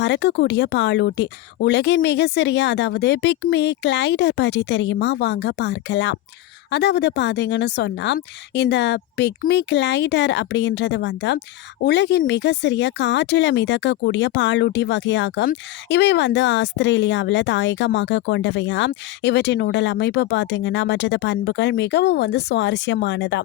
பறக்கக்கூடிய பாலூட்டி உலகின் மிக சிறிய அதாவது பிக்மி கிளைடர் பற்றி தெரியுமா? வாங்க பார்க்கலாம். அதாவது பார்த்தீங்கன்னு சொன்னால் இந்த பிக்மி கிளைடர் அப்படின்றது வந்து உலகின் மிக சிறிய காற்றில் மிதக்கக்கூடிய பாலூட்டி வகையாகும். இவை வந்து ஆஸ்திரேலியாவில் தாயகமாக கொண்டவையா. இவற்றின் உடல் அமைப்பு பார்த்தீங்கன்னா மற்றது பண்புகள் மிகவும் வந்து சுவாரஸ்யமானதா.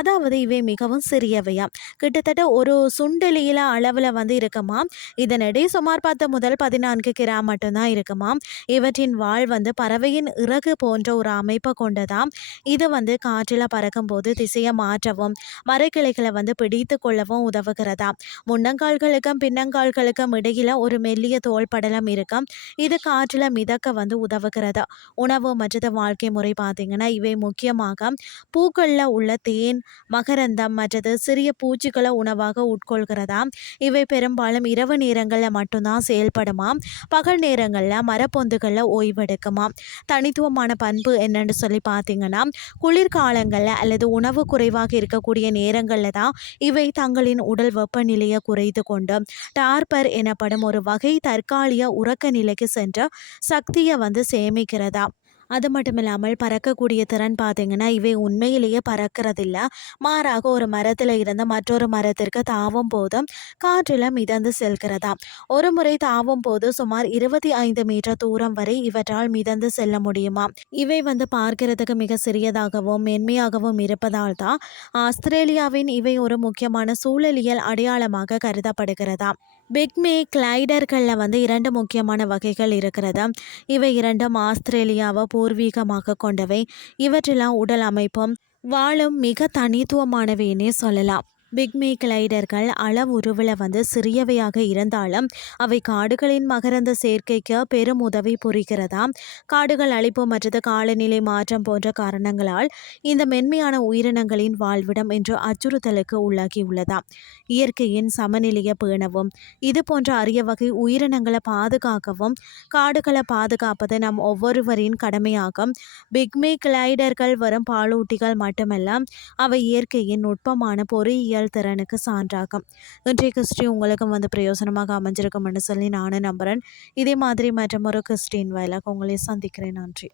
அதாவது இவை மிகவும் சிறியவையா, கிட்டத்தட்ட ஒரு சுண்டலியில அளவில் வந்து இருக்குமா. இதன் எடை சுமார் 10 முதல் 14 கிராம் மட்டும்தான் இருக்குமா. இவற்றின் வால் வந்து பறவையின் இறகு போன்ற ஒரு அமைப்பை கொண்டதாம். இது வந்து காற்றில் பறக்கும்போது திசையை மாற்றவும் மரக்கிளைகளை வந்து பிடித்து கொள்ளவும் உதவுகிறதா. முன்னங்கால்களுக்கும் பின்னங்கால்களுக்கும் இடையில ஒரு மெல்லிய தோல் படலம் இருக்கும். இது காற்றில் மிதக்க வந்து உதவுகிறது. உணவு மற்றது வாழ்க்கை முறை பார்த்தீங்கன்னா இவை முக்கியமாக பூக்களில் உள்ள தேன், மகரந்தம் மற்றது சிறிய பூச்சிகளை உணவாக உட்கொள்கிறதா. இவை பெரும்பாலும் இரவு நேரங்களில் மட்டும்தான் செயல்படுமாம். பகல் நேரங்களில் மரப்பொந்துகளில் ஓய்வெடுக்குமாம். தனித்துவமான பண்பு என்னன்னு சொல்லி பார்த்தீங்கன்னா குளிர்காலங்களில் அல்லது உணவு குறைவாக இருக்கக்கூடிய நேரங்களில் தான் இவை தங்களின் உடல் வெப்பநிலையை குறைத்து கொண்டு டார்பர் எனப்படும் ஒரு வகை தற்காலிக உறக்க நிலைக்கு சென்று சக்தியை வந்து சேமிக்கிறதா. அது மட்டும் இல்லாமல் பறக்கக்கூடிய திறன் பார்த்தீங்கன்னா இவை உண்மையிலேயே பறக்கிறதில்ல. மாறாக ஒரு மரத்தில் இருந்து மற்றொரு மரத்திற்கு தாவும் போது காற்றில் மிதந்து செல்கிறதா. ஒரு முறை தாவும் போது சுமார் 25 மீட்டர் தூரம் வரை இவற்றால் மிதந்து செல்ல முடியுமா. இவை வந்து பார்க்கிறதுக்கு மிக சிறியதாகவும் மென்மையாகவும் இருப்பதால் தான் ஆஸ்திரேலியாவின் இவை ஒரு முக்கியமான சூழலியல் அடையாளமாக கருதப்படுகிறதா. பிக்மி கிளைடர்களில் வந்து 2 முக்கியமான வகைகள் இருக்கிறது. இவை இரண்டும் ஆஸ்திரேலியாவை பூர்வீகமாக கொண்டவை. இவற்றெல்லாம் உடல் அமைப்பும் வாழும் மிக தனித்துவமானவைன்னே சொல்லலாம். பிக்மி கிளைடர்கள் அளவுருவில் வந்து சிறியவையாக இருந்தாலும் அவை காடுகளின் மகரந்த சேர்க்கைக்கு பெரும் உதவி புரிகிறதா. காடுகள் அழிப்பு மற்றது காலநிலை மாற்றம் போன்ற காரணங்களால் இந்த மென்மையான உயிரினங்களின் வாழ்விடம் என்று அச்சுறுத்தலுக்கு உள்ளாகியுள்ளதா. இயற்கையின் சமநிலையை பேணவும் இது போன்ற அரிய வகை உயிரினங்களை பாதுகாக்கவும் காடுகளை பாதுகாப்பது நம் ஒவ்வொருவரின் கடமையாகும். பிக்மி கிளைடர்கள் வரும் பாலூட்டிகள் மட்டுமல்ல, அவை இயற்கையின் நுட்பமான பொறியியல் திறனுக்கு சான்றாகும். இன்றைய கிறிஸ்டி உங்களுக்கும் வந்து பிரயோசனமாக அமைஞ்சிருக்கும்னு சொல்லி நானும் நம்புகிறேன். இதே மாதிரி மற்றும் ஒரு கிறிஸ்டின் வாயிலாக உங்களை சந்திக்கிறேன். நன்றி.